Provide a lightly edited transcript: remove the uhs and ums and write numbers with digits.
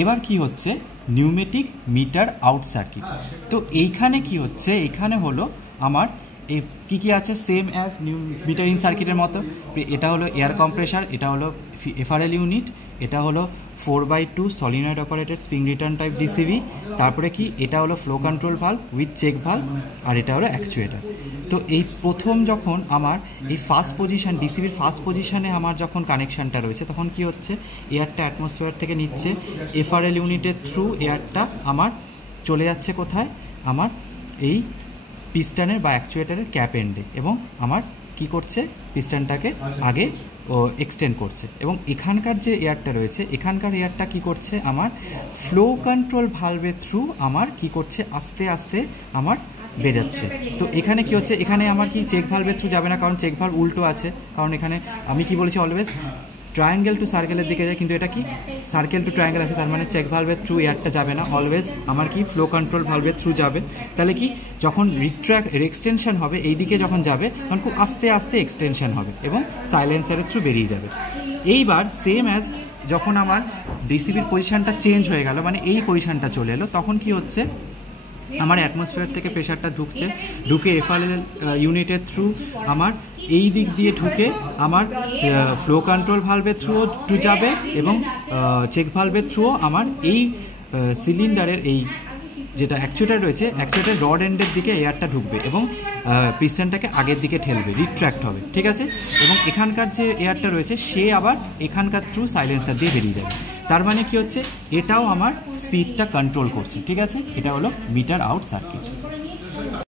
এবার কি হচ্ছে নিউমেটিক মিটার আউট সার্কিট। তো এইখানে কি হচ্ছে, এখানে হলো আমার কি কি আছে সেম অ্যাজ মিটার ইন সার্কিটের মতো। এটা হলো এয়ার কম্প্রেসার, এটা হলো এফআরএল ইউনিট, এটা হলো 4/2 solenoid operated spring return type DCV, তারপরে কি এটা হলো flow control valve with check valve, আর এটা হলো অ্যাকচুয়েটার। তো এই প্রথম যখন আমার এই ফার্স্ট পজিশন ডিসিভির ফার্স্ট পজিশনে আমার যখন কানেকশানটা রয়েছে তখন কি হচ্ছে এয়ারটা অ্যাটমসফিয়ার থেকে নিচ্ছে, এফআরএল ইউনিটের থ্রু এয়ারটা আমার চলে যাচ্ছে কোথায়, আমার এই পিস্টনের বা অ্যাকচুয়েটারের ক্যাপ এন্ডে, এবং আমার কি করছে পিস্টনটাকে আগে এক্সটেন্ড করছে। এবং এখানকার যে এয়ারটা রয়েছে এখানকার এয়ারটা কি করছে আমার ফ্লো কন্ট্রোল ভালভের থ্রু আমার কি করছে আস্তে আস্তে আমার বেরোচ্ছে। তো এখানে কি হচ্ছে, এখানে আমার কি চেক ভালভের থ্রু যাবে না, কারণ চেক ভালভ উল্টো আছে, কারণ এখানে আমি কি বলেছি অলওয়েজ ট্রায়াঙ্গেল টু সার্কেলের দিকে যায়, কিন্তু এটা কি সার্কেল টু ট্রায়াঙ্গেল আছে, তার মানে চেক ভালভের থ্রু এয়ারটা যাবে না, অলওয়েজ আমার কি ফ্লো কন্ট্রোল ভালভের থ্রু যাবে। তাহলে কি যখন এক্সটেনশন হবে এই দিকে যখন যাবে তখন খুব আস্তে আস্তে এক্সটেনশন হবে এবং সাইলেন্সারের থ্রু বেরিয়ে যাবে। এইবার সেম অ্যাজ যখন আমার ডিসিবির পজিশনটা চেঞ্জ হয়ে গেল, মানে এই পজিশনটা চলে এলো, তখন কি হচ্ছে আমার অ্যাটমসফিয়ার থেকে প্রেশারটা ঢুকছে, ঢুকে এফআরএল ইউনিটের থ্রু আমার এই দিক দিয়ে ঢুকে আমার ফ্লো কন্ট্রোল ভালভের থ্রুও যাবে এবং চেক ভালভের থ্রুও আমার এই সিলিন্ডারের এই যেটা অ্যাকচুয়েটার রয়েছে অ্যাকচুয়েটার রড এন্ডের দিকে এয়ারটা ঢুকবে এবং পিস্টনটাকে আগের দিকে ঠেলবে, রিট্র্যাক্ট হবে, ঠিক আছে। এবং এখানকার যে এয়ারটা রয়েছে সে আবার এখানকার থ্রু সাইলেন্সার দিয়ে বেরিয়ে যাবে। তার মানে কি হচ্ছে এটাও আমার স্পিডটা কন্ট্রোল করছে, ঠিক আছে। এটা হলো মিটার আউট সার্কিট।